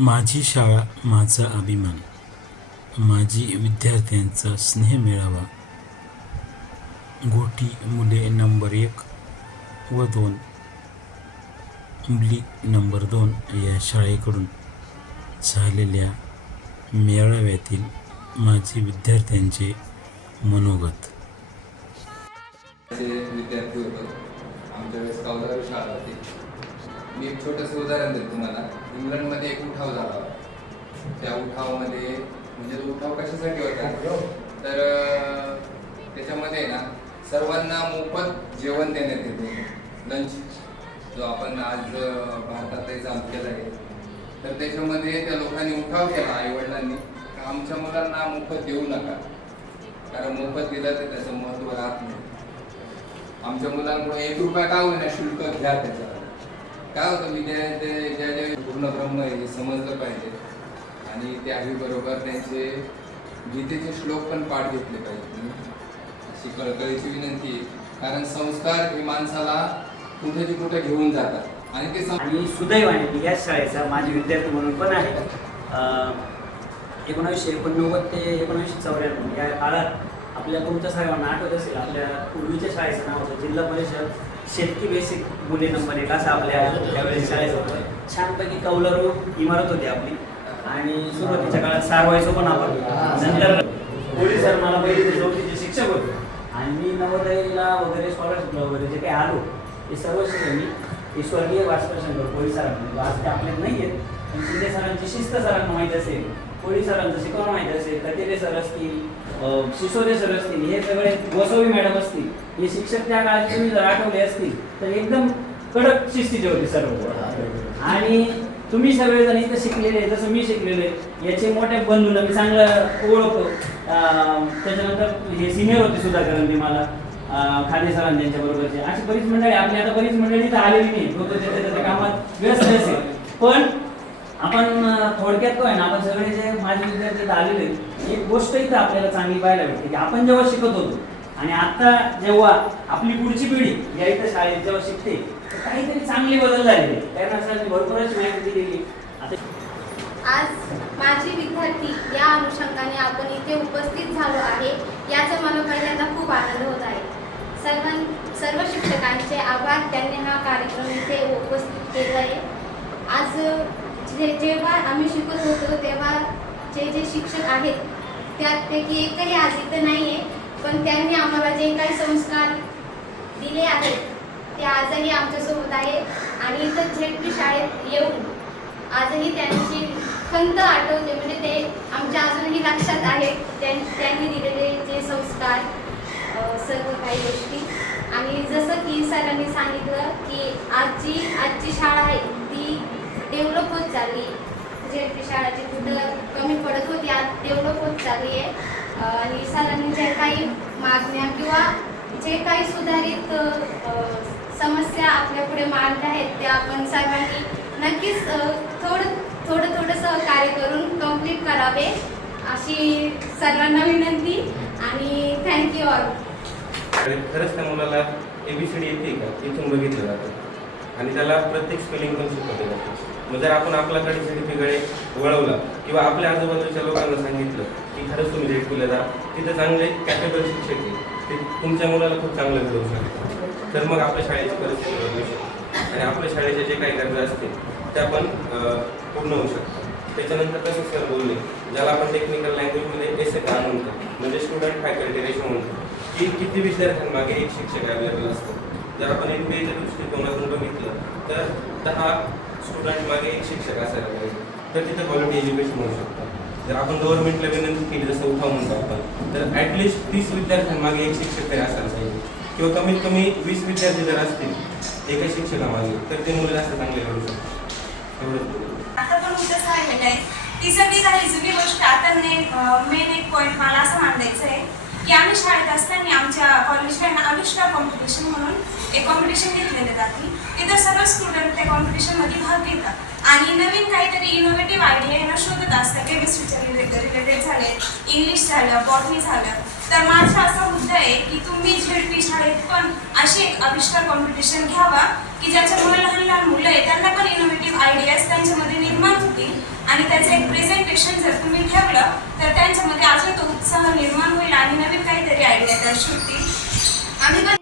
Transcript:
माझी शाळा माझा अभिमान. माजी विद्यार्थ्यांचा स्नेह मेळावा. गोठी मुले नंबर 1 व 2, मुली नंबर 2 या शाळेकडून झालेल्या मेळाव्यातील माजी विद्यार्थ्यांचे मनोगत. विद्यार्थी होतो. आमच्या वेळेस कौलारू शाळा होती. मी एक छोटंसं उदाहरण देतो तुम्हाला. इंग्लंडमध्ये एक उठाव झाला होता. त्या उठावामध्ये म्हणजे तो उठाव कशासाठी होता तर त्याच्यामध्ये ना सर्वांना मोफत जेवण देण्यात येते. लंच जो आपण आज भारतातही चालू केला आहे. तर त्याच्यामध्ये त्या लोकांनी उठाव केला, आईवडिलांनी, आमच्या मुलांना मोफत देऊ नका, कारण मोफत दिलं तर त्याचं महत्त्व राहत नाही. आमच्या मुलांकडून 1 रुपया का होईना शुल्क घ्या. त्याच्यावर काय होतं ज्या पूर्ण ब्रह्म हे समजलं पाहिजे आणि त्याही बरोबर त्यांचे गीतेचे श्लोक पण पाठ घेतले पाहिजे. अशी कळकळीची विनंती आहे, कारण संस्कार हे माणसाला कुठे कुठे घेऊन जातात आणि ते आणि सुदैवाने मी याच शाळेचा माझे विद्यार्थी म्हणून पण आहे. 1989 ते 1994 या काळात आपल्या तुमच्या सर्वांना आठवत असेल, आपल्या पूर्वीच्या शाळेचं नाव होतं जिल्हा परिषद शेतकी बेसिक मुले नंबर 1 असं आपल्या त्यावेळेस शाळेचं होतं. छानपैकी कौलारू इमारत होती आपली आणि सुरुवातीच्या काळात सारवायचो पण आपण. नंतर पोलीस सर मला पहिले चौथीचे शिक्षक होते आणि मी नवोदयला वगैरे स्कॉलरशिपला वगैरे जे काही आलो हे सर्व शिकलो मी स्वर्गीय वासप्रशंकर पोलीस सरांकडे. आज ते आपल्यात नाही आहेत, पण शिंदे सरांची शिस्त सरांना माहीत असेल, पोलीस सरांचं शिकवणं माहीत असेल, कतेरे सर असतील, सिसोदे सर असतील, हे सगळे गोसावी मॅडम असतील, हे शिक्षक त्या काळात तुम्ही जर आठवले असतील तर एकदम कडक शिस्तीचे होते सर्व. आणि तुम्ही सगळेजण इथं शिकलेले, जसं मी शिकलेले, याचे मोठे बंधूला मी चांगलं ओळखतो. त्याच्यानंतर हे सिनियर होते सुधाकर मला खाने सरांनी त्यांच्याबरोबरचे. अशी बरीच मंडळी आपली आता बरीच मंडळी इथं आलेली नाही, लोक त्याच्या कामात व्यस्त असेल. पण आपण थोडक्यात तो आहे ना, आपण सगळे जे माझे विद्यार्थी इथं आलेले, एक गोष्ट इथं आपल्याला चांगली पाहायला भेटते की आपण जेव्हा शिकत होतो आणि आता जेव्हा आपली पुढची पिढी या इथं शाळेत जेव्हा शिकते तर काहीतरी चांगले बदल झालेले. त्यांना सरांनी भरपूरच माहिती दिलेली. आज माझे विद्यार्थी या अनुषंगाने आपण इथे उपस्थित झालो आहे, याचा मला पहिल्यांदा खूप आनंद होत आहे. सर्व शिक्षकांचे आभार, त्यांनी हा कार्यक्रम इथे उपस्थित केला आहे. आज जेव्हा आम्ही शिकत होतो तेव्हा जे शिक्षक आहेत त्यापैकी एकही आज इथं नाही आहे, पण त्यांनी आम्हाला जे काही संस्कार दिले आहेत ते आजही आमच्यासोबत आहे. आणि इथं झेडपी शाळेत येऊन आजही त्यांची खंत आठवते, म्हणजे ते आमच्या अजूनही लक्षात आहे त्यांनी दिलेले जे संस्कार, सर्व काही गोष्टी. आणि जसं की सरांनी सांगितलं की आजची शाळा आहे ती डेव्हलप होत चालली. झेडपी शाळा जी कुठं कमी पडत होती आज डेव्हलप होत चालली आहे. आणि सरांनी जे काही मागण्या किंवा जे काही सुधारित समस्या आपल्यापुढे मांडल्या आहेत त्या आपण सर्वांनी नक्कीच थोडं सहकार्य करून कंप्लीट करावे अशी सर्वांना विनंती. आणि थँक्यू ऑल. खरंच त्या मुलाला ABCD येते का इथून बघितलं जातं आणि त्याला प्रत्येक स्पेलिंग पण शिकवलं जातं. मग जर आपण आपल्याकडे झेडपीकडे वळवला किंवा आपल्या आजूबाजूच्या लोकांना सांगितलं की खरंच तुम्ही झेडपीला जा, तिथं चांगले कॅपेबल शिक्षक आहे, ते तुमच्या मुलाला खूप चांगलं घडवू शकतात, तर मग आपल्या शाळेची परिस्थिती बदलू शकते आणि आपल्या शाळेच्या जे काही गरजा असतील त्या पण पूर्ण होऊ शकतात. त्याच्यानंतर कसं सर बोलले, ज्याला आपण टेक्निकल लँग्वेजमध्ये SFR म्हणतो, म्हणजे स्टुडंट फॅकल्टी रेशो म्हणतो, की किती विद्यार्थ्यांमागे एक शिक्षक अवेलेबल असतो. जर आपण MBAच्या दृष्टिकोनातून बघितलं तर 10 स्टुडंट मागे एक शिक्षक असायला पाहिजे, तर तिथं क्वालिटी एज्युकेशन होऊ शकतं. जर आपण गव्हर्नमेंटला विनंती केली, जसं उठाव म्हणतो आपण, तर ॲटलिस्ट 30 विद्यार्थ्यांमागे एक शिक्षक तरी असायला पाहिजे किंवा कमीत कमी 20 विद्यार्थी जर असतील एका शिक्षकामागे, तर ते मुलं जास्त चांगले करू शकतात. आता पण उद्या सांगितलं आहे ती सगळी काही जुनी गोष्ट. आता मेन एक पॉईंट मला असं मांडायचं आहे की आम्ही शाळेत असताना आमच्या कॉलेजला आविष्कार कॉम्पिटिशन म्हणून एक कॉम्पिटिशन घेतलेलं जाते. तिथं सर्व स्टुडंट त्या कॉम्पिटिशनमध्ये भाग घेतात आणि नवीन काहीतरी इनोव्हेटिव्ह आयडिया शोधत असतात केमिस्ट्रीच्या रिलेटेड. रिलेटेड झाले, इंग्लिश झालं, बॉटनी झालं. तर माझा असा मुद्दा आहे की तुम्ही झेडपी शाळेत पण अशी एक आविष्कार कॉम्पिटिशन घ्यावा की ज्याच्यामुळे लहान लहान मुलं आहे त्यांना पण इनोव्हेटिव्ह आयडियाज त्यांच्यामध्ये निर्माण होतील आणि त्याचं एक प्रेझेंटेशन जर तुम्ही ठेवलं तर त्यांच्यामध्ये अजून तो उत्साह निर्माण होईल आणि नवीन काहीतरी आयडिया त्या शिकतील. आम्ही पण